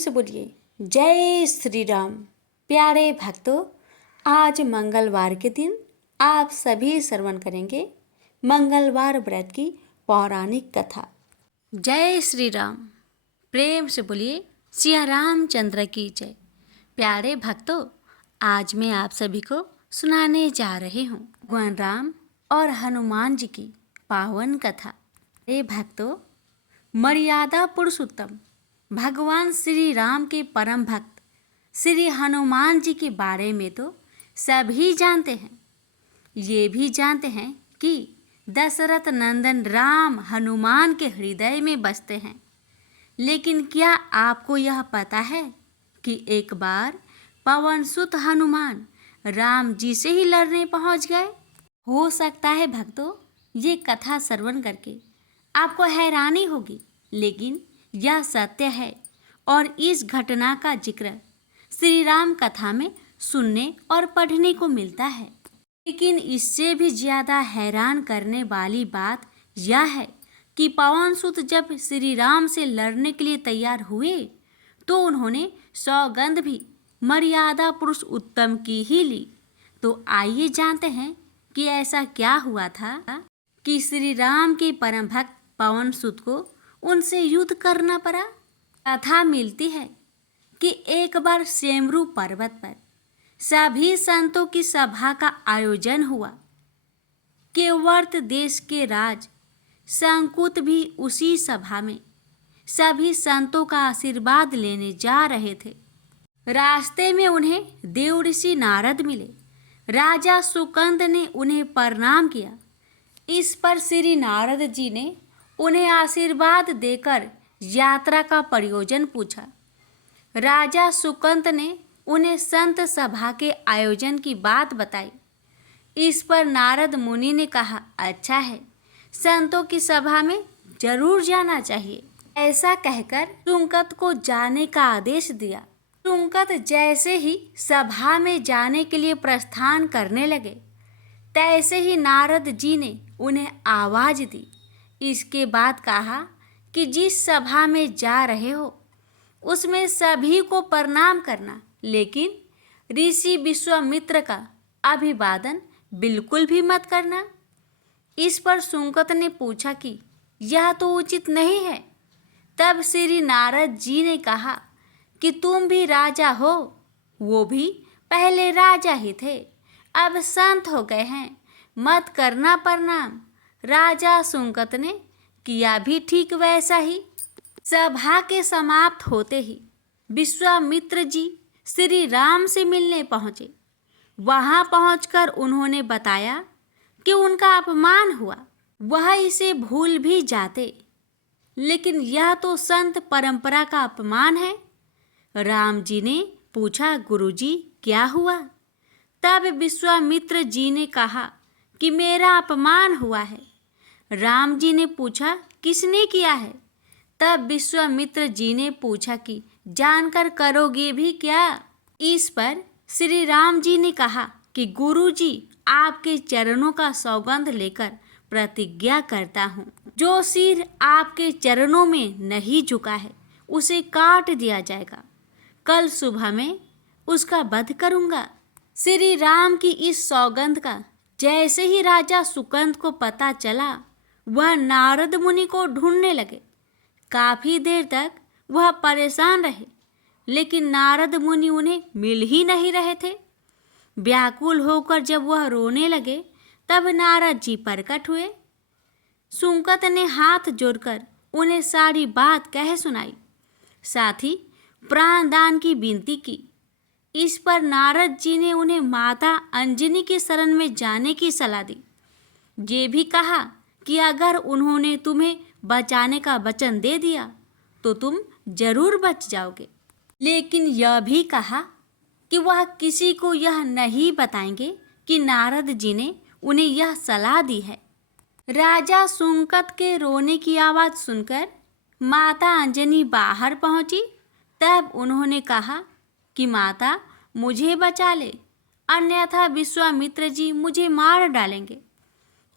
से बोलिए जय श्री राम। प्यारे भक्तों, आज मंगलवार के दिन आप सभी श्रवण करेंगे मंगलवार व्रत की पौराणिक कथा। जय श्री राम। प्रेम से बोलिए सिया रामचंद्र की जय। प्यारे भक्तों, आज मैं आप सभी को सुनाने जा रही हूँ भगवान राम और हनुमान जी की पावन कथा। हे भक्तों, मर्यादा पुरुषोत्तम भगवान श्री राम के परम भक्त श्री हनुमान जी के बारे में तो सभी जानते हैं। ये भी जानते हैं कि दशरथ नंदन राम हनुमान के हृदय में बसते हैं। लेकिन क्या आपको यह पता है कि एक बार पवन सुत हनुमान राम जी से ही लड़ने पहुंच गए? हो सकता है भक्तों, ये कथा श्रवण करके आपको हैरानी होगी, लेकिन यह सत्य है और इस घटना का जिक्र श्री राम कथा में सुनने और पढ़ने को मिलता है। लेकिन इससे भी ज़्यादा हैरान करने वाली बात यह है कि पवन सुत जब श्री राम से लड़ने के लिए तैयार हुए तो उन्होंने सौगंध भी मर्यादा पुरुष उत्तम की ही ली। तो आइए जानते हैं कि ऐसा क्या हुआ था कि श्री राम के परम भक्त पवन सुत को उनसे युद्ध करना पड़ा। कथा मिलती है कि एक बार सेमरू पर्वत पर सभी संतों की सभा का आयोजन हुआ। केवर्त देश के राज संकुत भी उसी सभा में सभी संतों का आशीर्वाद लेने जा रहे थे। रास्ते में उन्हें देव ऋषि नारद मिले। राजा सुकंद ने उन्हें प्रणाम किया। इस पर श्री नारद जी ने उन्हें आशीर्वाद देकर यात्रा का प्रयोजन पूछा। राजा सुकंद ने उन्हें संत सभा के आयोजन की बात बताई। इस पर नारद मुनि ने कहा, अच्छा है, संतों की सभा में जरूर जाना चाहिए। ऐसा कहकर सुकंद को जाने का आदेश दिया। सुकंद जैसे ही सभा में जाने के लिए प्रस्थान करने लगे, तैसे ही नारद जी ने उन्हें आवाज दी। इसके बाद कहा कि जिस सभा में जा रहे हो उसमें सभी को प्रणाम करना, लेकिन ऋषि विश्वामित्र का अभिवादन बिल्कुल भी मत करना। इस पर सुकंद ने पूछा कि यह तो उचित नहीं है। तब श्री नारद जी ने कहा कि तुम भी राजा हो, वो भी पहले राजा ही थे, अब संत हो गए हैं, मत करना प्रणाम। राजा सुकंद ने किया भी ठीक वैसा ही। सभा के समाप्त होते ही विश्वामित्र जी श्री राम से मिलने पहुँचे। वहाँ पहुंचकर उन्होंने बताया कि उनका अपमान हुआ। वह इसे भूल भी जाते, लेकिन यह तो संत परंपरा का अपमान है। राम जी ने पूछा, गुरुजी क्या हुआ? तब विश्वामित्र जी ने कहा कि मेरा अपमान हुआ है। राम जी ने पूछा, किसने किया है? तब विश्वामित्र जी ने पूछा कि जानकर करोगे भी क्या? इस पर श्री राम जी ने कहा कि गुरुजी, आपके चरणों का सौगंध लेकर प्रतिज्ञा करता हूँ, जो सिर आपके चरणों में नहीं झुका है उसे काट दिया जाएगा। कल सुबह में उसका वध करूँगा। श्री राम की इस सौगंध का जैसे ही राजा सुकंद को पता चला, वह नारद मुनि को ढूंढने लगे। काफी देर तक वह परेशान रहे, लेकिन नारद मुनि उन्हें मिल ही नहीं रहे थे। व्याकुल होकर जब वह रोने लगे, तब नारद जी प्रकट हुए। सुकंद ने हाथ जोड़कर उन्हें सारी बात कह सुनाई, साथ ही प्राणदान की विनती की। इस पर नारद जी ने उन्हें माता अंजनी की शरण में जाने की सलाह दी। ये भी कहा कि अगर उन्होंने तुम्हें बचाने का वचन दे दिया तो तुम जरूर बच जाओगे, लेकिन यह भी कहा कि वह किसी को यह नहीं बताएंगे कि नारद जी ने उन्हें यह सलाह दी है। राजा सुकंद के रोने की आवाज़ सुनकर माता अंजनी बाहर पहुंची। तब उन्होंने कहा कि माता, मुझे बचा ले, अन्यथा विश्वामित्र जी मुझे मार डालेंगे।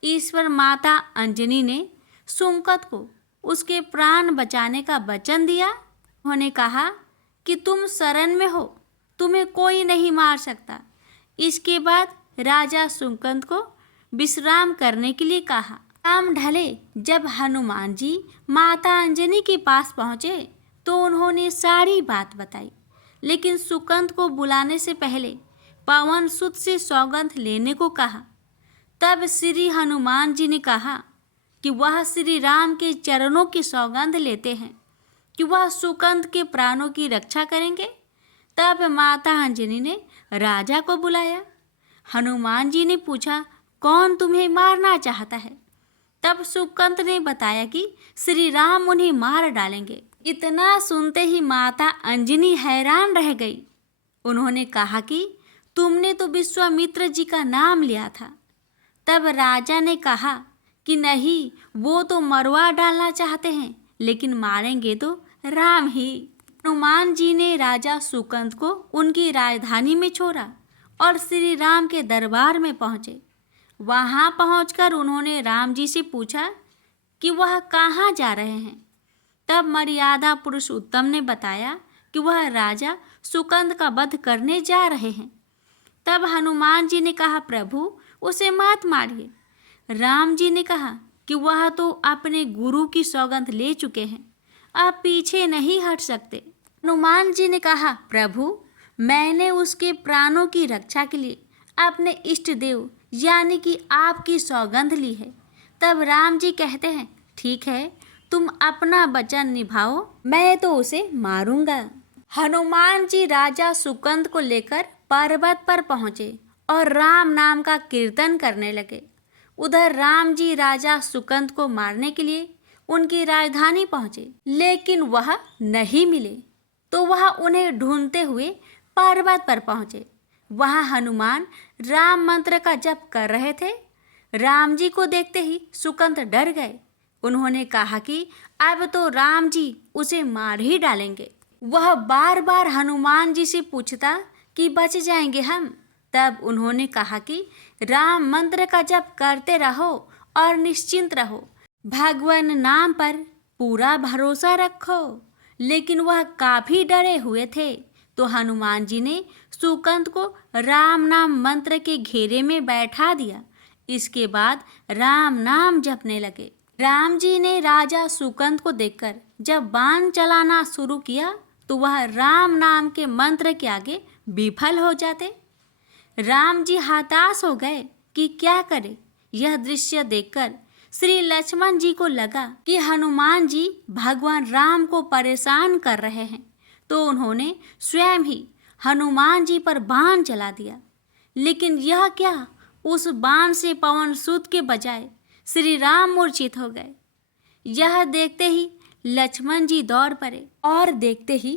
इस पर माता अंजनी ने सुकंद को उसके प्राण बचाने का वचन दिया। उन्होंने कहा कि तुम शरण में हो, तुम्हें कोई नहीं मार सकता। इसके बाद राजा सुकंद को विश्राम करने के लिए कहा। शाम ढले जब हनुमान जी माता अंजनी के पास पहुँचे तो उन्होंने सारी बात बताई, लेकिन सुकंद को बुलाने से पहले पवन सुत से सौगंध लेने को कहा। तब श्री हनुमान जी ने कहा कि वह श्री राम के चरणों की सौगंध लेते हैं कि वह सुकंद के प्राणों की रक्षा करेंगे। तब माता अंजनी ने राजा को बुलाया। हनुमान जी ने पूछा, कौन तुम्हें मारना चाहता है? तब सुकंद ने बताया कि श्री राम उन्हें मार डालेंगे। इतना सुनते ही माता अंजनी हैरान रह गई। उन्होंने कहा कि तुमने तो विश्वामित्र जी का नाम लिया था। तब राजा ने कहा कि नहीं, वो तो मरवा डालना चाहते हैं, लेकिन मारेंगे तो राम ही। हनुमान जी ने राजा सुकंद को उनकी राजधानी में छोड़ा और श्री राम के दरबार में पहुँचे। वहाँ पहुँचकर उन्होंने राम जी से पूछा कि वह कहाँ जा रहे हैं। तब मर्यादा पुरुषोत्तम ने बताया कि वह राजा सुकंद का वध करने जा रहे हैं। तब हनुमान जी ने कहा, प्रभु उसे मत मारिए। राम जी ने कहा कि वह तो अपने गुरु की सौगंध ले चुके हैं, अब पीछे नहीं हट सकते। हनुमान जी ने कहा, प्रभु मैंने उसके प्राणों की रक्षा के लिए अपने इष्ट देव यानी कि आपकी सौगंध ली है। तब राम जी कहते हैं, ठीक है, तुम अपना वचन निभाओ, मैं तो उसे मारूंगा। हनुमान जी राजा सुकंद को लेकर पर्वत पर पहुँचे और राम नाम का कीर्तन करने लगे। उधर राम जी राजा सुकंद को मारने के लिए उनकी राजधानी पहुँचे, लेकिन वह नहीं मिले। तो वह उन्हें ढूंढते हुए पर्वत पर पहुँचे। वहाँ हनुमान राम मंत्र का जप कर रहे थे। राम जी को देखते ही सुकंद डर गए। उन्होंने कहा कि अब तो राम जी उसे मार ही डालेंगे। वह बार बार हनुमान जी से पूछता कि बच जाएंगे हम। तब उन्होंने कहा कि राम मंत्र का जप करते रहो और निश्चिंत रहो, भगवान नाम पर पूरा भरोसा रखो। लेकिन वह काफी डरे हुए थे, तो हनुमान जी ने सुकंद को राम नाम मंत्र के घेरे में बैठा दिया। इसके बाद राम नाम जपने लगे। राम जी ने राजा सुकंद को देखकर जब बाण चलाना शुरू किया तो वह राम नाम के मंत्र के आगे विफल हो जाते। राम जी हताश हो गए कि क्या करें। यह दृश्य देखकर श्री लक्ष्मण जी को लगा कि हनुमान जी भगवान राम को परेशान कर रहे हैं, तो उन्होंने स्वयं ही हनुमान जी पर बाण चला दिया। लेकिन यह क्या, उस बाण से पवन सुत के बजाय श्री राम मूर्छित हो गए। यह देखते ही लक्ष्मण जी दौड़ पड़े और देखते ही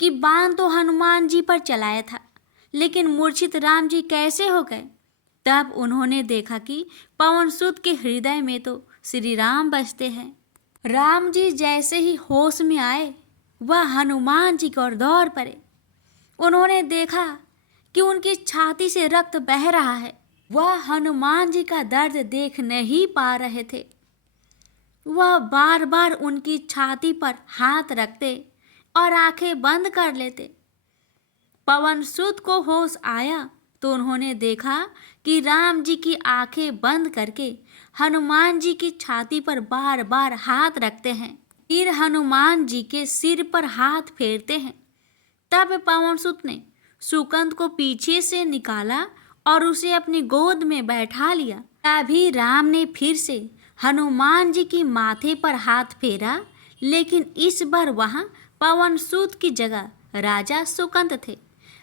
कि बाण तो हनुमान जी पर चलाया था, लेकिन मूर्छित राम जी कैसे हो गए। तब उन्होंने देखा कि पवन सुत के हृदय में तो श्री राम बसते हैं। राम जी जैसे ही होश में आए, वह हनुमान जी की ओर दौड़ पड़े। उन्होंने देखा कि उनकी छाती से रक्त बह रहा है। वह हनुमान जी का दर्द देख नहीं पा रहे थे। वह बार बार उनकी छाती पर हाथ रखते और आंखें बंद कर लेते। पवन सुत को होश आया तो उन्होंने देखा कि राम जी की आंखें बंद करके हनुमान जी की छाती पर बार बार हाथ रखते हैं, फिर हनुमान जी के सिर पर हाथ फेरते हैं। तब पवन सुत ने सुकंद को पीछे से निकाला और उसे अपनी गोद में बैठा लिया। तभी राम ने फिर से हनुमान जी की माथे पर हाथ फेरा, लेकिन इस बार वहाँ पवन सुत की जगह राजा सुकंद थे।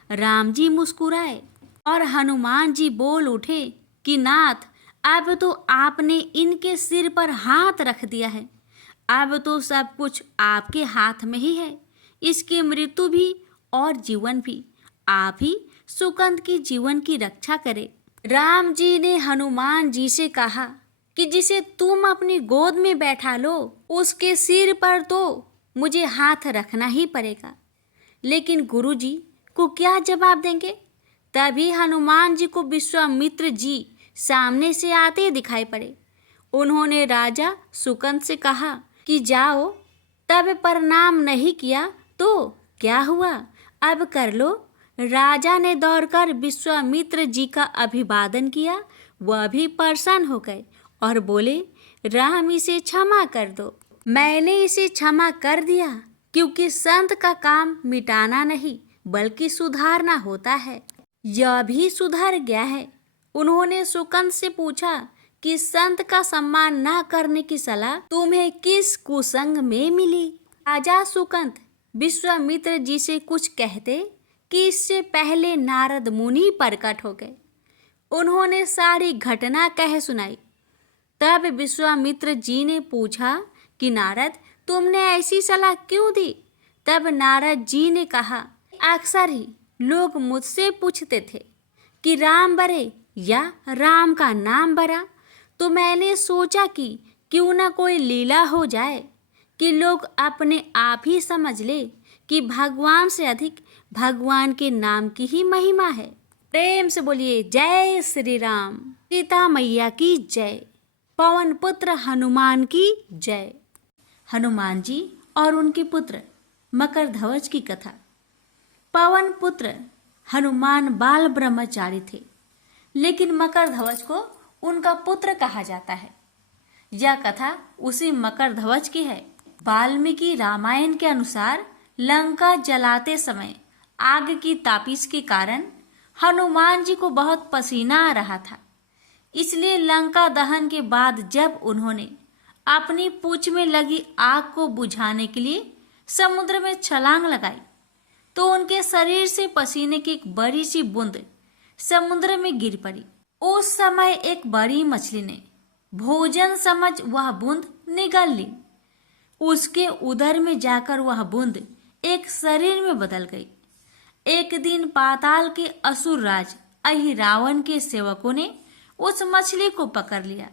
राम जी मुस्कुराए और हनुमान जी बोल उठे कि नाथ, अब तो आपने इनके सिर पर हाथ रख दिया है, अब तो सब कुछ आपके हाथ में ही है। इसकी मृत्यु भी और जीवन भी आप ही सुकंद की जीवन की रक्षा करें। राम जी ने हनुमान जी से कहा कि जिसे तुम अपनी गोद में बैठा लो, उसके सिर पर तो मुझे हाथ रखना ही पड़ेगा। लेकिन गुरुजी को क्या जवाब देंगे? तभी हनुमान जी को विश्वामित्र जी सामने से आते दिखाई पड़े। उन्होंने राजा सुकंद से कहा कि जाओ, तब प्रणाम नहीं किया तो क्या हुआ, अब कर लो। राजा ने दौड़कर विश्वामित्र जी का अभिवादन किया। वह भी प्रसन्न हो गए और बोले, राम, इसे क्षमा कर दो। मैंने इसे क्षमा कर दिया, क्योंकि संत का काम मिटाना नहीं बल्कि सुधारना होता है। यह भी सुधर गया है। उन्होंने सुकंद से पूछा कि संत का सम्मान न करने की सलाह तुम्हें किस कुसंग में मिली। राजा सुकंद विश्वामित्र जी से कुछ कहते कि इससे पहले नारद मुनि प्रकट हो गए। उन्होंने सारी घटना कह सुनाई। तब विश्वामित्र जी ने पूछा कि नारद, तुमने ऐसी सलाह क्यों दी? तब नारद जी ने कहा, अक्सर ही लोग मुझसे पूछते थे कि राम बरे या राम का नाम बरा, तो मैंने सोचा कि क्यों न कोई लीला हो जाए कि लोग अपने आप ही समझ ले कि भगवान से अधिक भगवान के नाम की ही महिमा है। प्रेम से बोलिए जय श्री राम। सीता मैया की जय। पवन पुत्र हनुमान की जय। हनुमान जी और उनके पुत्र मकरध्वज की कथा। पवन पुत्र हनुमान बाल ब्रह्मचारी थे, लेकिन मकरध्वज को उनका पुत्र कहा जाता है। यह कथा उसी मकरध्वज की है। वाल्मीकि रामायण के अनुसार लंका जलाते समय आग की तापिश के कारण हनुमान जी को बहुत पसीना आ रहा था। इसलिए लंका दहन के बाद जब उन्होंने अपनी पूंछ में लगी आग को बुझाने के लिए समुद्र में छलांग लगाई, तो उनके शरीर से पसीने की एक बड़ी सी बूंद समुद्र में गिर पड़ी। उस समय एक बड़ी मछली ने भोजन समझ वह बूंद निगल ली। उसके उदर में जाकर वह बूंद एक शरीर में बदल गई। एक दिन पाताल के असुर राज अहिरावण के सेवकों ने उस मछली को पकड़ लिया।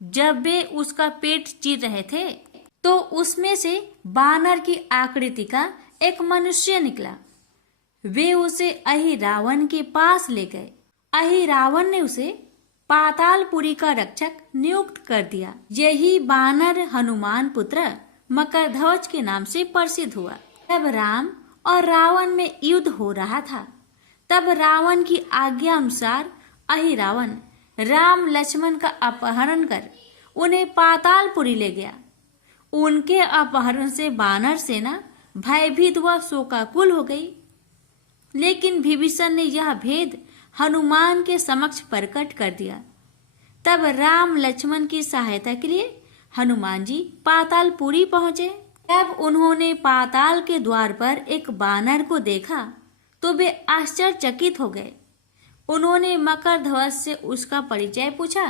जब वे उसका पेट चीर रहे थे, तो उसमें से बानर की आकृति का एक मनुष्य निकला। वे उसे अहिरावण के पास ले गए। अहिरावण ने उसे पातालपुरी का रक्षक नियुक्त कर दिया। यही बानर हनुमान पुत्र मकरध्वज के नाम से प्रसिद्ध हुआ। जब राम और रावण में युद्ध हो रहा था, तब रावण की आज्ञा अनुसार अहिरावण राम लक्ष्मण का अपहरण कर उन्हें पातालपुरी ले गया। उनके अपहरण से वानर सेना भयभीत व शोकाकुल हो गई। लेकिन विभीषण ने यह भेद हनुमान के समक्ष प्रकट कर दिया। तब राम लक्ष्मण की सहायता के लिए हनुमान जी पातालपुरी पहुंचे। जब उन्होंने पाताल के द्वार पर एक बानर को देखा, तो वे आश्चर्यचकित हो गए। उन्होंने मकरध्वज से उसका परिचय पूछा।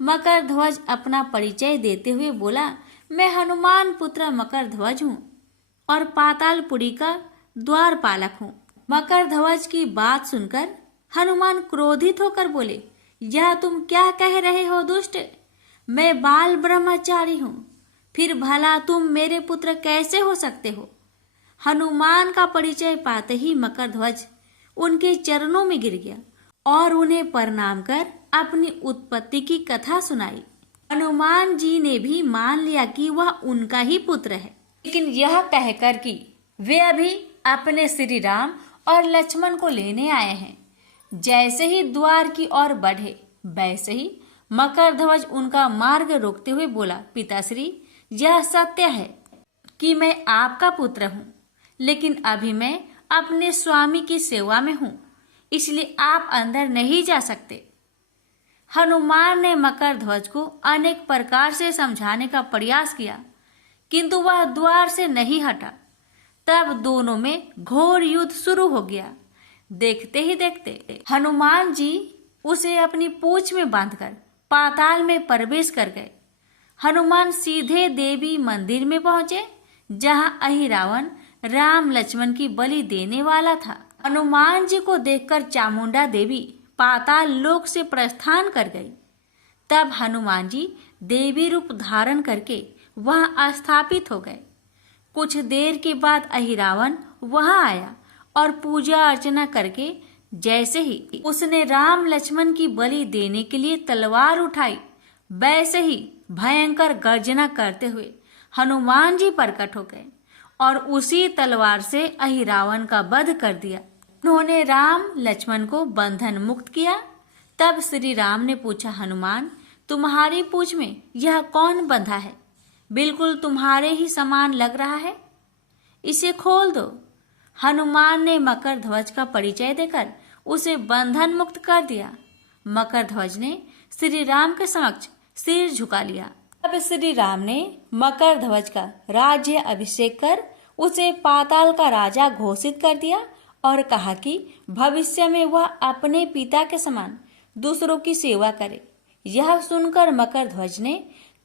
मकरध्वज अपना परिचय देते हुए बोला, मैं हनुमान पुत्र मकरध्वज हूँ और पातालपुरी का द्वारपालक हूँ। मकरध्वज की बात सुनकर हनुमान क्रोधित होकर बोले, यह तुम क्या कह रहे हो दुष्ट? मैं बाल ब्रह्मचारी हूँ, फिर भला तुम मेरे पुत्र कैसे हो सकते हो? हनुमान का परिचय पाते ही मकरध्वज उनके चरणों में गिर गया और उन्हें प्रणाम कर अपनी उत्पत्ति की कथा सुनाई। हनुमान जी ने भी मान लिया कि वह उनका ही पुत्र है, लेकिन यह कहकर कि वे अभी अपने श्री राम और लक्ष्मण को लेने आए हैं। जैसे ही द्वार की ओर बढ़े, वैसे ही मकरध्वज उनका मार्ग रोकते हुए बोला, पिताश्री, यह सत्य है कि मैं आपका पुत्र हूँ, लेकिन अभी मैं अपने स्वामी की सेवा में हूँ, इसलिए आप अंदर नहीं जा सकते। हनुमान ने मकरध्वज को अनेक प्रकार से समझाने का प्रयास किया, किंतु वह द्वार से नहीं हटा। तब दोनों में घोर युद्ध शुरू हो गया। देखते ही देखते हनुमान जी उसे अपनी पूंछ में बांधकर पाताल में प्रवेश कर गए। हनुमान सीधे देवी मंदिर में पहुंचे, जहां अहिरावण राम लक्ष्मण की बलि देने वाला था। हनुमान जी को देखकर चामुंडा देवी पाताल लोक से प्रस्थान कर गई। तब हनुमान जी देवी रूप धारण करके वहां स्थापित हो गए। कुछ देर के बाद अहिरावण वहां आया और पूजा अर्चना करके जैसे ही उसने राम लक्ष्मण की बलि देने के लिए तलवार उठाई, वैसे ही भयंकर गर्जना करते हुए हनुमान जी प्रकट हो गए और उसी तलवार से अहिरावण का वध कर दिया। उन्होंने राम लक्ष्मण को बंधन मुक्त किया। तब श्री राम ने पूछा, हनुमान, तुम्हारी पूंछ में यह कौन बंधा है? बिल्कुल तुम्हारे ही समान लग रहा है, इसे खोल दो। हनुमान ने मकर ध्वज का परिचय देकर उसे बंधन मुक्त कर दिया। मकर ध्वज ने श्री राम के समक्ष सिर झुका लिया। तब श्री राम ने मकर ध्वज का राज्य अभिषेक कर उसे पाताल का राजा घोषित कर दिया और कहा कि भविष्य में वह अपने पिता के समान दूसरों की सेवा करे। यह सुनकर मकर ध्वज ने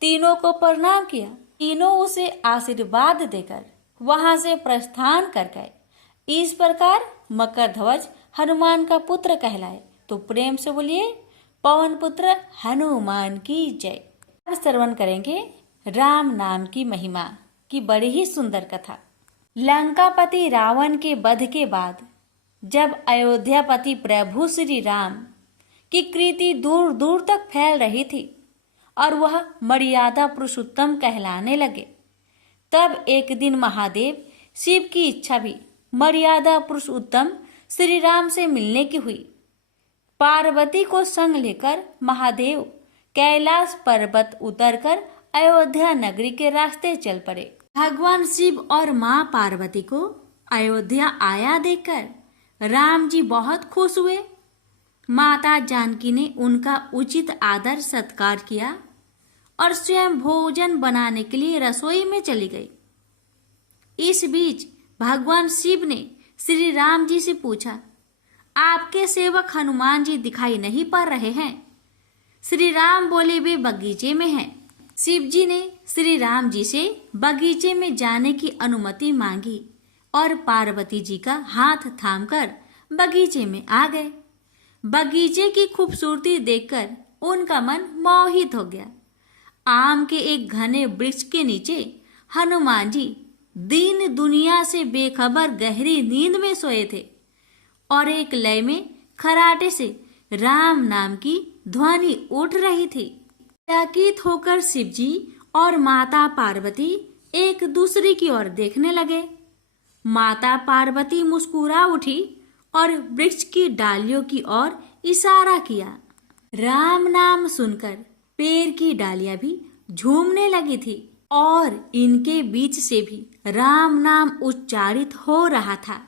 तीनों को प्रणाम किया। तीनों उसे आशीर्वाद देकर वहां से प्रस्थान कर गए। इस प्रकार मकर ध्वज हनुमान का पुत्र कहलाए। तो प्रेम से बोलिए, पवन पुत्र हनुमान की जय। अब श्रवण करेंगे राम नाम की महिमा की बड़ी ही सुंदर कथा। लंकापति रावण के वध के बाद जब अयोध्यापति प्रभु श्री राम की कीर्ति दूर दूर तक फैल रही थी और वह मर्यादा पुरुषोत्तम कहलाने लगे, तब एक दिन महादेव शिव की इच्छा भी मर्यादा पुरुषोत्तम श्री राम से मिलने की हुई। पार्वती को संग लेकर महादेव कैलाश पर्वत उतरकर अयोध्या नगरी के रास्ते चल पड़े। भगवान शिव और मां पार्वती को अयोध्या आया देखकर राम जी बहुत खुश हुए। माता जानकी ने उनका उचित आदर सत्कार किया और स्वयं भोजन बनाने के लिए रसोई में चली गई। इस बीच भगवान शिव ने श्री राम जी से पूछा, आपके सेवक हनुमान जी दिखाई नहीं पड़ रहे हैं? श्री राम बोले, वे बगीचे में हैं। शिव जी ने श्री राम जी से बगीचे में जाने की अनुमति मांगी और पार्वती जी का हाथ थामकर बगीचे में आ गए। बगीचे की खूबसूरती देखकर उनका मन मोहित हो गया। आम के एक घने वृक्ष के नीचे हनुमान जी दीन दुनिया से बेखबर गहरी नींद में सोए थे और एक लय में खराटे से राम नाम की ध्वनि उठ रही थी। चकित होकर शिव जी और माता पार्वती एक दूसरे की ओर देखने लगे। माता पार्वती मुस्कुरा उठी और वृक्ष की डालियों की ओर इशारा किया। राम नाम सुनकर पेड़ की डालियां भी झूमने लगी थी और इनके बीच से भी राम नाम उच्चारित हो रहा था।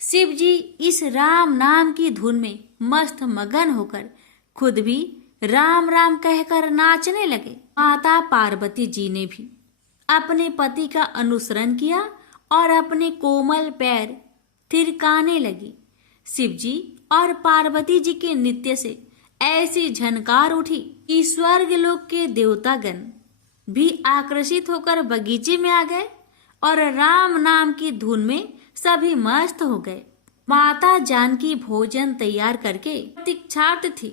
शिव जी इस राम नाम की धुन में मस्त मगन होकर खुद भी राम राम कहकर नाचने लगे। माता पार्वती जी ने भी अपने पति का अनुसरण किया और अपने कोमल पैर थिरकाने लगी। शिव जी और पार्वती जी के नृत्य से ऐसी झनकार उठी कि स्वर्गलोक के देवतागण भी आकर्षित होकर बगीचे में आ गए और राम नाम की धुन में सभी मस्त हो गए। माता जानकी भोजन तैयार करके प्रतीक्षार्थ थी,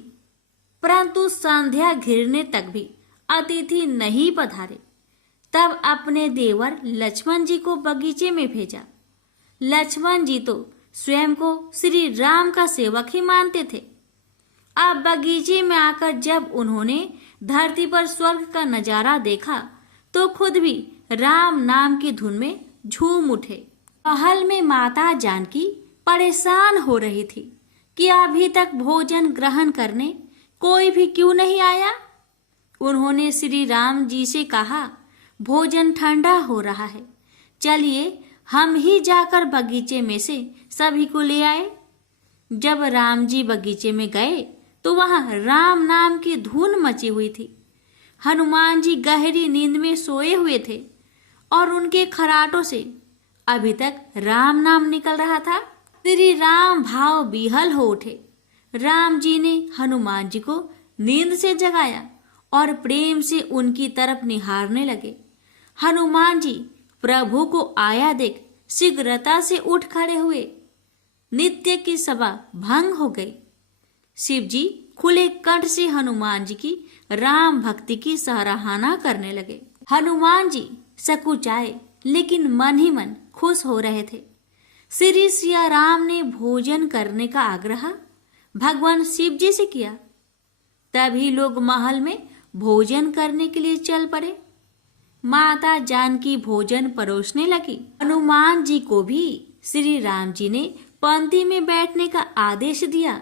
परंतु संध्या घिरने तक भी अतिथि नहीं पधारे। तब अपने देवर लक्ष्मण जी को बगीचे में भेजा। लक्ष्मण जी तो स्वयं को श्री राम का सेवक ही मानते थे। अब बगीचे में आकर जब उन्होंने धरती पर स्वर्ग का नजारा देखा तो खुद भी राम नाम की धुन में झूम उठे। महल में माता जानकी परेशान हो रही थी कि अभी तक भोजन ग्रहण करने कोई भी क्यों नहीं आया। उन्होंने श्री राम जी से कहा, भोजन ठंडा हो रहा है, चलिए हम ही जाकर बगीचे में से सभी को ले आए। जब राम जी बगीचे में गए तो वहां राम नाम की धुन मची हुई थी। हनुमान जी गहरी नींद में सोए हुए थे और उनके खराटों से अभी तक राम नाम निकल रहा था। श्री राम भाव विहल हो उठे। राम जी ने हनुमान जी को नींद से जगाया और प्रेम से उनकी तरफ निहारने लगे। हनुमान जी प्रभु को आया देख शीघ्रता से उठ खड़े हुए। नित्य की सभा भंग हो गई। शिव जी खुले कंठ से हनुमान जी की राम भक्ति की सराहना करने लगे। हनुमान जी सकुचाए लेकिन मन ही मन खुश हो रहे थे। श्री सिया राम ने भोजन करने का आग्रह भगवान शिव जी से किया। तभी लोग महल में भोजन करने के लिए चल पड़े। माता जानकी भोजन परोसने लगी। हनुमान जी को भी श्री राम जी ने पंक्ति में बैठने का आदेश दिया।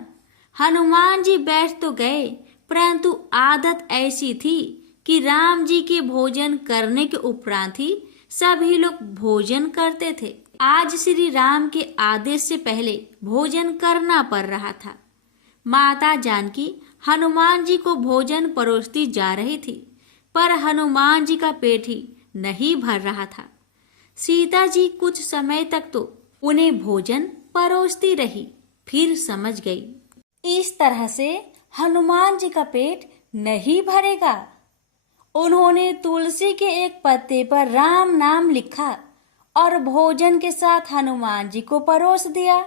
हनुमान जी बैठ तो गए, परंतु आदत ऐसी थी कि राम जी के भोजन करने के उपरांत ही सभी लोग भोजन करते थे। आज श्री राम के आदेश से पहले भोजन करना पड़ रहा था। माता जानकी हनुमान जी को भोजन परोसती जा रही थी, पर हनुमान जी का पेट ही नहीं भर रहा था। सीता जी कुछ समय तक तो उन्हें भोजन परोसती रही, फिर समझ गई इस तरह से हनुमान जी का पेट नहीं भरेगा। उन्होंने तुलसी के एक पत्ते पर राम नाम लिखा और भोजन के साथ हनुमान जी को परोस दिया।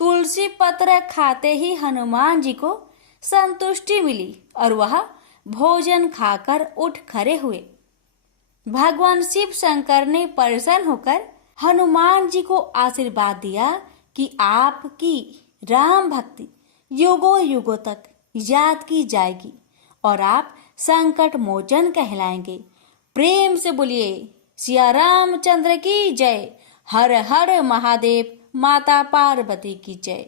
तुलसी पत्र खाते ही हनुमान जी को संतुष्टि मिली और वह भोजन खाकर उठ खड़े हुए। भगवान शिव शंकर ने प्रसन्न होकर हनुमान जी को आशीर्वाद दिया कि आपकी राम भक्ति युगों युगों तक याद की जाएगी और आप संकट मोचन कहलाएंगे। प्रेम से बोलिए सिया रामचंद्र की जय। हर हर महादेव। माता पार्वती की जय।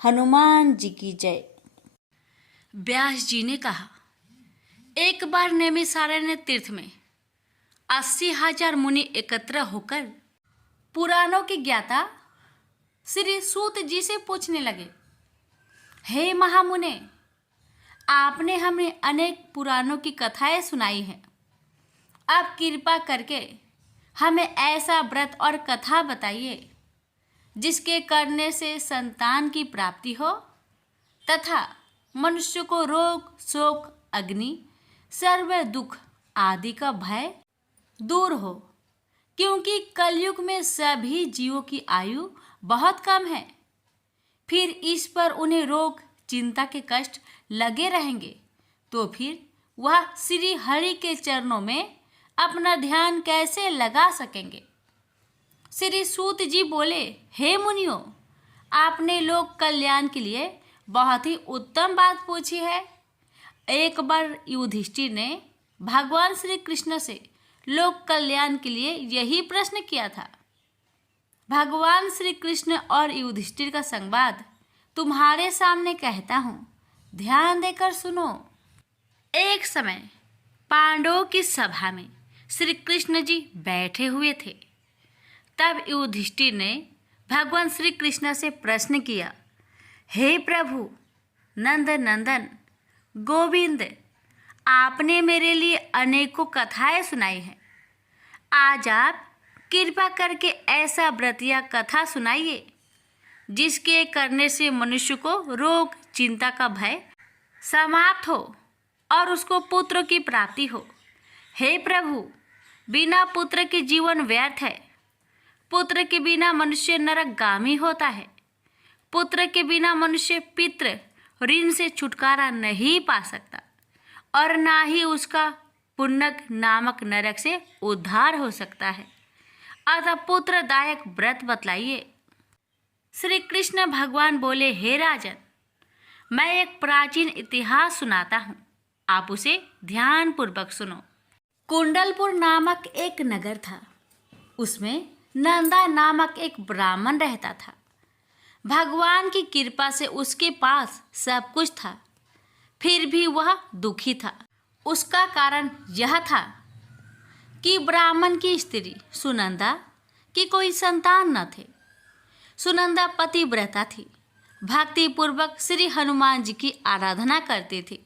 हनुमान जी की जय। व्यास जी ने कहा, एक बार नैमिषारण्य तीर्थ में 80,000 मुनि एकत्र होकर पुराणों के ज्ञाता श्री सूत जी से पूछने लगे, हे महामुने, आपने हमें अनेक पुराणों की कथाएं सुनाई हैं। आप कृपा करके हमें ऐसा व्रत और कथा बताइए जिसके करने से संतान की प्राप्ति हो तथा मनुष्य को रोग शोक अग्नि सर्व दुख आदि का भय दूर हो, क्योंकि कलयुग में सभी जीवों की आयु बहुत कम है। फिर इस पर उन्हें रोग चिंता के कष्ट लगे रहेंगे तो फिर वह श्री हरि के चरणों में अपना ध्यान कैसे लगा सकेंगे। श्री सूत जी बोले, हे मुनियों, आपने लोक कल्याण के लिए बहुत ही उत्तम बात पूछी है। एक बार युधिष्ठिर ने भगवान श्री कृष्ण से लोक कल्याण के लिए यही प्रश्न किया था। भगवान श्री कृष्ण और युधिष्ठिर का संवाद तुम्हारे सामने कहता हूँ, ध्यान देकर सुनो। एक समय पांडवों की सभा में श्री कृष्ण जी बैठे हुए थे। तब युधिष्ठिर ने भगवान श्री कृष्ण से प्रश्न किया, हे प्रभु नंद नंदन गोविंद, आपने मेरे लिए अनेकों कथाएं सुनाई हैं। आज आप कृपा करके ऐसा व्रत या कथा सुनाइए जिसके करने से मनुष्य को रोग चिंता का भय समाप्त हो और उसको पुत्र की प्राप्ति हो। हे प्रभु, बिना पुत्र के जीवन व्यर्थ है। पुत्र के बिना मनुष्य नरकगामी होता है। पुत्र के बिना मनुष्य पितृ ऋण से छुटकारा नहीं पा सकता और ना ही उसका पुण्यक नामक नरक से उद्धार हो सकता है। अतः पुत्रदायक व्रत बतलाइए। श्री कृष्ण भगवान बोले, हे राजन, मैं एक प्राचीन इतिहास सुनाता हूँ, आप उसे ध्यान पूर्वक सुनो। कुंडलपुर नामक एक नगर था। उसमें नंदा नामक एक ब्राह्मण रहता था। भगवान की कृपा से उसके पास सब कुछ था, फिर भी वह दुखी था। उसका कारण यह था कि ब्राह्मण की स्त्री सुनंदा की कोई संतान न थे। सुनंदा पतिव्रता थी, भक्तिपूर्वक श्री हनुमान जी की आराधना करती थी।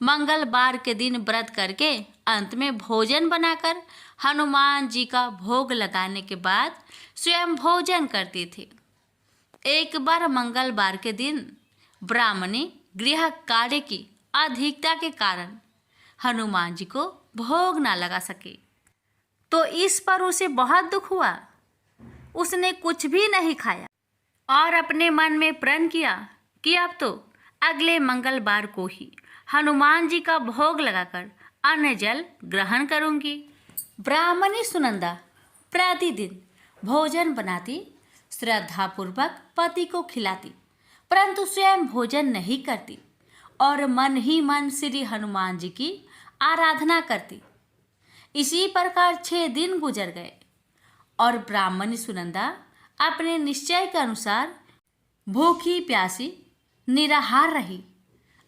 मंगलवार के दिन व्रत करके अंत में भोजन बनाकर हनुमान जी का भोग लगाने के बाद स्वयं भोजन करती थी। एक बार मंगलवार के दिन ब्राह्मणी गृह कार्य की अधिकता के कारण हनुमान जी को भोग ना लगा सके, तो इस पर उसे बहुत दुख हुआ। उसने कुछ भी नहीं खाया और अपने मन में प्रण किया कि अब तो अगले मंगलवार को ही हनुमान जी का भोग लगाकर अन्न जल ग्रहण करूंगी। ब्राह्मणी सुनंदा प्रतिदिन भोजन बनाती, श्रद्धापूर्वक पति को खिलाती, परंतु स्वयं भोजन नहीं करती और मन ही मन श्री हनुमान जी की आराधना करती। इसी प्रकार 6 दिन गुजर गए और ब्राह्मणी सुनंदा अपने निश्चय के अनुसार भूखी प्यासी निराहार रही।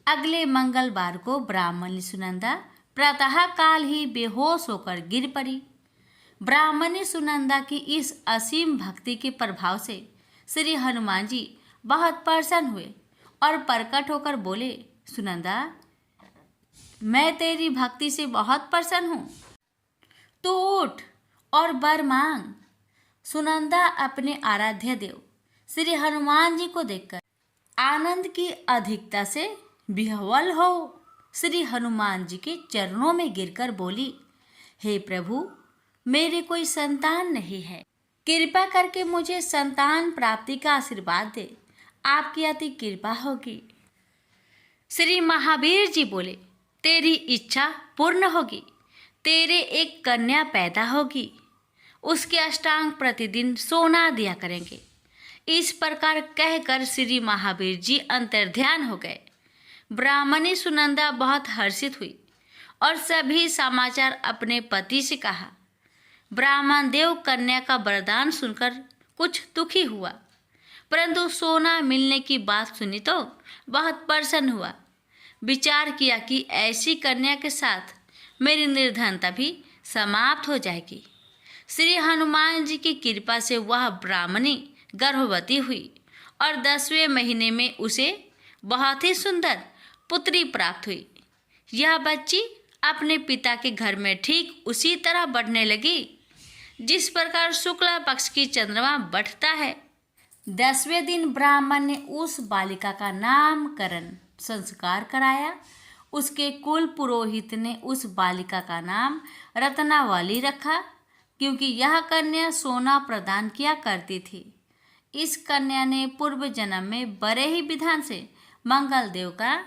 अगले मंगलवार को ब्राह्मणी सुनंदा प्रातः काल ही बेहोश होकर गिर पड़ी। ब्राह्मणी सुनंदा की इस असीम भक्ति के प्रभाव से श्री हनुमान जी बहुत प्रसन्न हुए और प्रकट होकर बोले, सुनंदा, मैं तेरी भक्ति से बहुत प्रसन्न हूँ, तू उठ और वर मांग। सुनंदा अपने आराध्य देव श्री हनुमान जी को देखकर आनंद की अधिकता से विह्वल हो श्री हनुमान जी के चरणों में गिरकर बोली, हे प्रभु, मेरे कोई संतान नहीं है, कृपा करके मुझे संतान प्राप्ति का आशीर्वाद दे, आपकी अति कृपा होगी। श्री महावीर जी बोले, तेरी इच्छा पूर्ण होगी, तेरे एक कन्या पैदा होगी, उसके अष्टांग प्रतिदिन सोना दिया करेंगे। इस प्रकार कहकर श्री महावीर जी अंतर्ध्यान हो गए। ब्राह्मणी सुनंदा बहुत हर्षित हुई और सभी समाचार अपने पति से कहा। ब्राह्मण देव कन्या का वरदान सुनकर कुछ दुखी हुआ, परंतु सोना मिलने की बात सुनी तो बहुत प्रसन्न हुआ। विचार किया कि ऐसी कन्या के साथ मेरी निर्धनता भी समाप्त हो जाएगी। श्री हनुमान जी की कृपा से वह ब्राह्मणी गर्भवती हुई और 10वें महीने में उसे बहुत ही सुंदर पुत्री प्राप्त हुई। यह बच्ची अपने पिता के घर में ठीक उसी तरह बढ़ने लगी जिस प्रकार शुक्ला पक्ष की चंद्रमा बढ़ता है। 10वें दिन ब्राह्मण ने उस बालिका का नामकरण संस्कार कराया। उसके कुल पुरोहित ने उस बालिका का नाम रत्नावली रखा, क्योंकि यह कन्या सोना प्रदान किया करती थी। इस कन्या ने पूर्व जन्म में बड़े ही विधान से मंगल देव का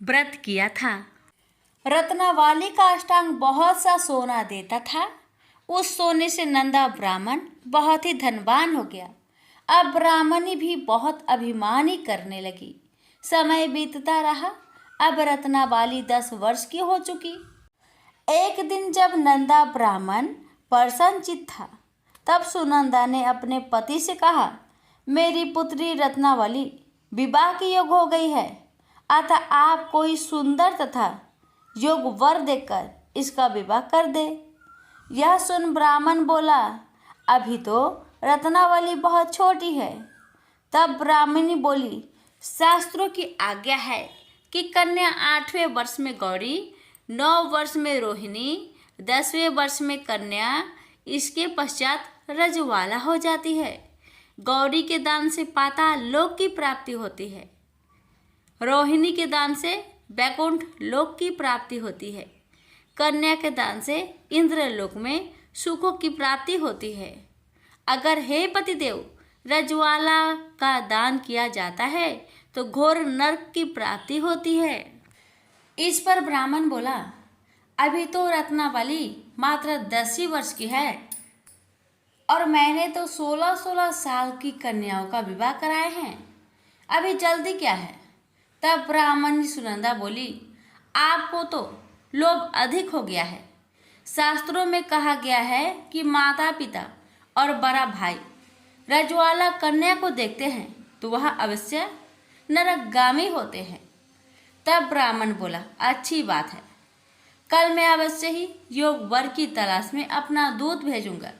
व्रत किया था। रत्नावली का अष्टांग बहुत सा सोना देता था। उस सोने से नंदा ब्राह्मण बहुत ही धनवान हो गया। अब ब्राह्मणी भी बहुत अभिमानी करने लगी। समय बीतता रहा। अब रत्नावली 10 वर्ष की हो चुकी। एक दिन जब नंदा ब्राह्मण प्रसन्नचित्त था, तब सुनंदा ने अपने पति से कहा, मेरी पुत्री रत्नावली विवाह के योग हो गई है, अतः आप कोई सुंदर तथा योग वर देकर इसका विवाह कर दे। यह सुन ब्राह्मण बोला, अभी तो रत्नावली बहुत छोटी है। तब ब्राह्मणी बोली, शास्त्रों की आज्ञा है कि कन्या 8वें वर्ष में गौरी, 9 वर्ष में रोहिणी, 10वें वर्ष में कन्या, इसके पश्चात रजवाला हो जाती है। गौरी के दान से पाताल लोक की प्राप्ति होती है, रोहिणी के दान से वैकुंठ लोक की प्राप्ति होती है, कन्या के दान से इंद्रलोक में सुखों की प्राप्ति होती है। अगर हे पतिदेव रजवाला का दान किया जाता है तो घोर नरक की प्राप्ति होती है। इस पर ब्राह्मण बोला, अभी तो रत्नावली मात्र 10 ही वर्ष की है और मैंने तो 16-16 साल की कन्याओं का विवाह कराए हैं, अभी जल्दी क्या है। तब ब्राह्मणी सुनंदा बोली, आपको तो लोभ अधिक हो गया है। शास्त्रों में कहा गया है कि माता पिता और बड़ा भाई रजवाला कन्या को देखते हैं तो वह अवश्य नरकगामी होते हैं। तब ब्राह्मण बोला, अच्छी बात है, कल मैं अवश्य ही योग वर की तलाश में अपना दूत भेजूंगा।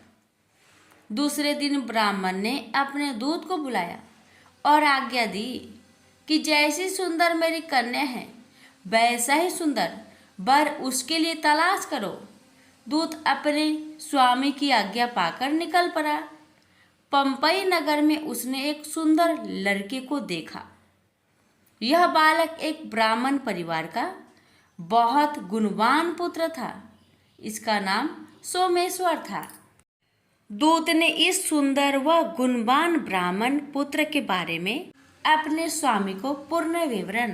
दूसरे दिन ब्राह्मण ने अपने दूत को बुलाया और आज्ञा दी कि जैसी सुंदर मेरी कन्या है वैसा ही सुंदर वर उसके लिए तलाश करो। दूत अपने स्वामी की आज्ञा पाकर निकल पड़ा। पंपई नगर में उसने एक सुंदर लड़के को देखा। यह बालक एक ब्राह्मण परिवार का बहुत गुणवान पुत्र था। इसका नाम सोमेश्वर था। दूत ने इस सुंदर व गुणवान ब्राह्मण पुत्र के बारे में अपने स्वामी को पूर्ण विवरण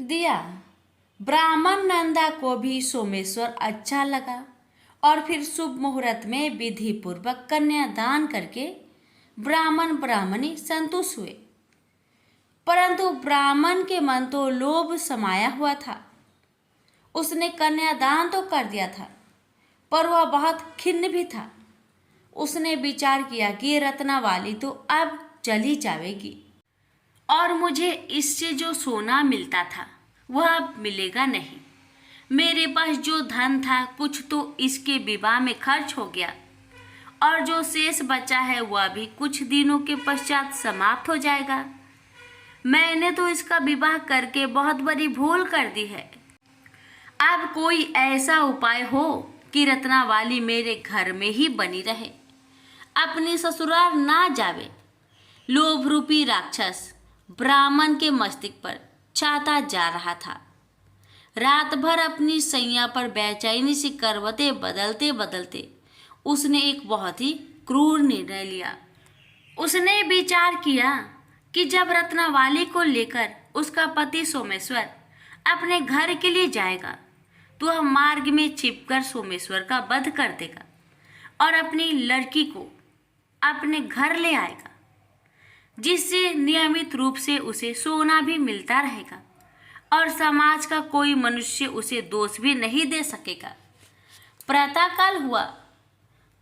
दिया। ब्राह्मण नंदा को भी सोमेश्वर अच्छा लगा और फिर शुभ मुहूर्त में विधि पूर्वक कन्यादान करके ब्राह्मण ब्राह्मणी संतुष्ट हुए। परंतु ब्राह्मण के मन तो लोभ समाया हुआ था। उसने कन्यादान तो कर दिया था, पर वह बहुत खिन्न भी था। उसने विचार किया कि रत्नावली तो अब चली जाएगी और मुझे इससे जो सोना मिलता था वह अब मिलेगा नहीं। मेरे पास जो धन था कुछ तो इसके विवाह में खर्च हो गया और जो शेष बचा है वह भी कुछ दिनों के पश्चात समाप्त हो जाएगा। मैंने तो इसका विवाह करके बहुत बड़ी भूल कर दी है। अब कोई ऐसा उपाय हो कि रत्नावली मेरे घर में ही बनी रहे, अपनी ससुराल ना जावे। लोभ रूपी राक्षस ब्राह्मण के मस्तिष्क पर छाता जा रहा था। रात भर अपनी सैया पर बेचैनी से करवटें बदलते बदलते उसने एक बहुत ही क्रूर निर्णय लिया। उसने विचार किया कि जब रत्नावली को लेकर उसका पति सोमेश्वर अपने घर के लिए जाएगा तो वह मार्ग में छिपकर सोमेश्वर का वध कर देगा और अपनी लड़की को अपने घर ले आएगा, जिससे नियमित रूप से उसे सोना भी मिलता रहेगा और समाज का कोई मनुष्य उसे दोष भी नहीं दे सकेगा। प्रातःकाल हुआ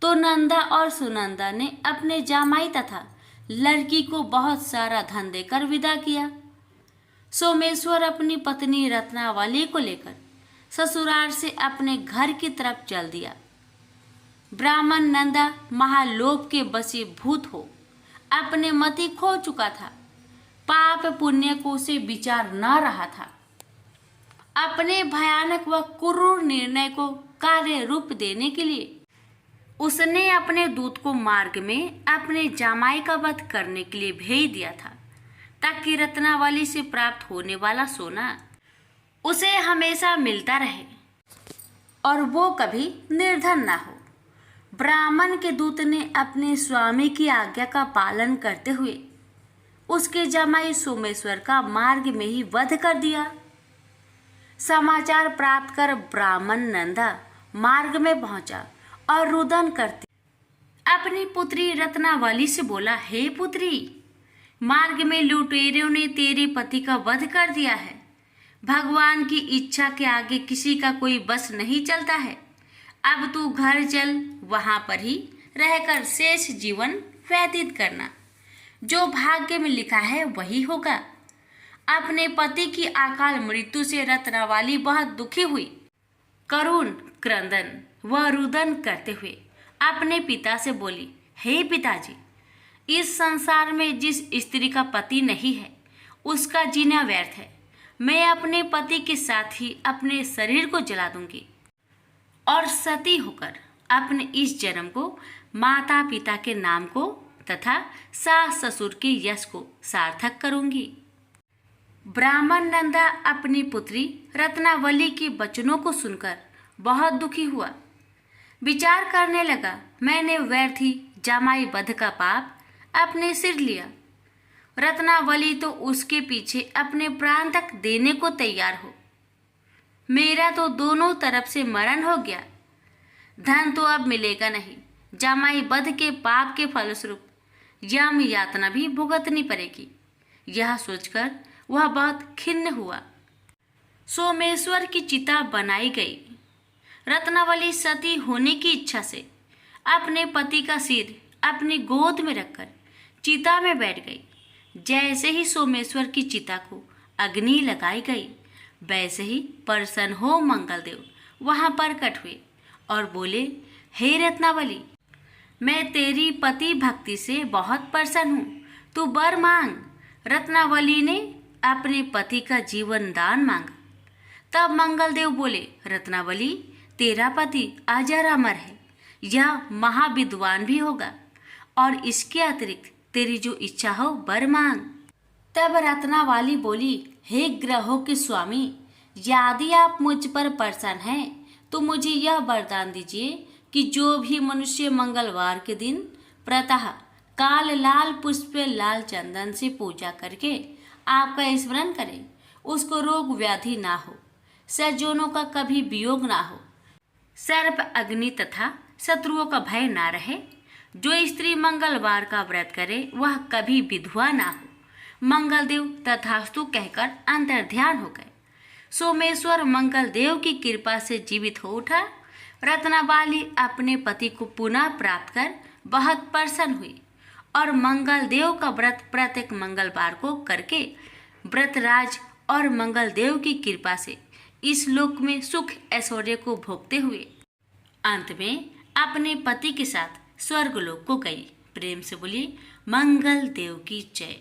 तो नंदा और सुनंदा ने अपने जामाई तथा लड़की को बहुत सारा धन देकर विदा किया। सोमेश्वर अपनी पत्नी रत्नावली को लेकर ससुराल से अपने घर की तरफ चल दिया। ब्राह्मण नंदा महालोभ के वशीभूत हो अपने मति खो चुका था। पाप पुण्य को उसे विचार न रहा था। अपने भयानक व क्रूर निर्णय को कार्य रूप देने के लिए उसने अपने दूत को मार्ग में अपने जामाई का वध करने के लिए भेज दिया था, ताकि रत्नावली से प्राप्त होने वाला सोना उसे हमेशा मिलता रहे और वो कभी निर्धन ना हो। ब्राह्मण के दूत ने अपने स्वामी की आज्ञा का पालन करते हुए उसके जामाई सोमेश्वर का मार्ग में ही वध कर दिया। समाचार प्राप्त कर ब्राह्मण नंदा मार्ग में पहुंचा और रुदन करती अपनी पुत्री रत्नावली से बोला, हे पुत्री, मार्ग में लुटेरों ने तेरे पति का वध कर दिया है। भगवान की इच्छा के आगे किसी का कोई बस नहीं चलता है। अब तू घर चल, वहां पर ही रहकर शेष जीवन व्यतीत करना। जो भाग्य में लिखा है वही होगा। अपने पति की अकाल मृत्यु से रत्नावली बहुत दुखी हुई। करुण क्रंदन व रुदन करते हुए अपने पिता से बोली, हे पिताजी, इस संसार में जिस स्त्री का पति नहीं है उसका जीना व्यर्थ है। मैं अपने पति के साथ ही अपने शरीर को जला दूंगी और सती होकर अपने इस जन्म को माता पिता के नाम को तथा सास ससुर के यश को सार्थक करूंगी। ब्राह्मण नंदा अपनी पुत्री रत्नावली के वचनों को सुनकर बहुत दुखी हुआ। विचार करने लगा, मैंने व्यर्थ ही जामाई वध का पाप अपने सिर लिया। रत्नावली तो उसके पीछे अपने प्राण तक देने को तैयार हो। मेरा तो दोनों तरफ से मरण हो गया। धन तो अब मिलेगा नहीं। जामाई वध के पाप के फलस्वरूप यम यातना भी भुगतनी पड़ेगी। यह सोचकर वह बहुत खिन्न हुआ। सोमेश्वर की चिता बनाई गई। रत्नावली सती होने की इच्छा से अपने पति का सिर अपनी गोद में रखकर चिता में बैठ गई। जैसे ही सोमेश्वर की चिता को अग्नि लगाई गई, वैसे ही प्रसन्न हो मंगलदेव वहां प्रकट हुए और बोले, हे रत्नावली, मैं तेरी पति भक्ति से बहुत प्रसन्न हूँ, तू वर मांग। रत्नावली ने अपने पति का जीवन दान मांगा। तब मंगलदेव बोले, रत्नावली, तेरा पति अजर अमर है, यह महाविद्वान भी होगा और इसके अतिरिक्त तेरी जो इच्छा हो वर मांग। तब रत्नावली बोली, हे ग्रहों के स्वामी, यदि आप मुझ पर प्रसन्न हैं तो मुझे यह वरदान दीजिए कि जो भी मनुष्य मंगलवार के दिन प्रातः काल लाल पुष्प लाल चंदन से पूजा करके आपका स्मरण करे, उसको रोग व्याधि ना हो, सज्जनों का कभी वियोग ना हो, सर्प अग्नि तथा शत्रुओं का भय ना रहे। जो स्त्री मंगलवार का व्रत करे वह कभी विधवा ना हो। मंगलदेव तथास्तु कहकर अंतर्ध्यान हो गए। सोमेश्वर मंगलदेव की कृपा से जीवित हो उठा। रत्नाबाली अपने पति को पुनः प्राप्त कर बहुत प्रसन्न हुई और मंगल देव का व्रत प्रत्येक मंगलवार को करके व्रतराज और मंगल देव की कृपा से इस लोक में सुख ऐश्वर्य को भोगते हुए अंत में अपने पति के साथ स्वर्ग लोक को गई। प्रेम से बोलिए मंगल देव की जय।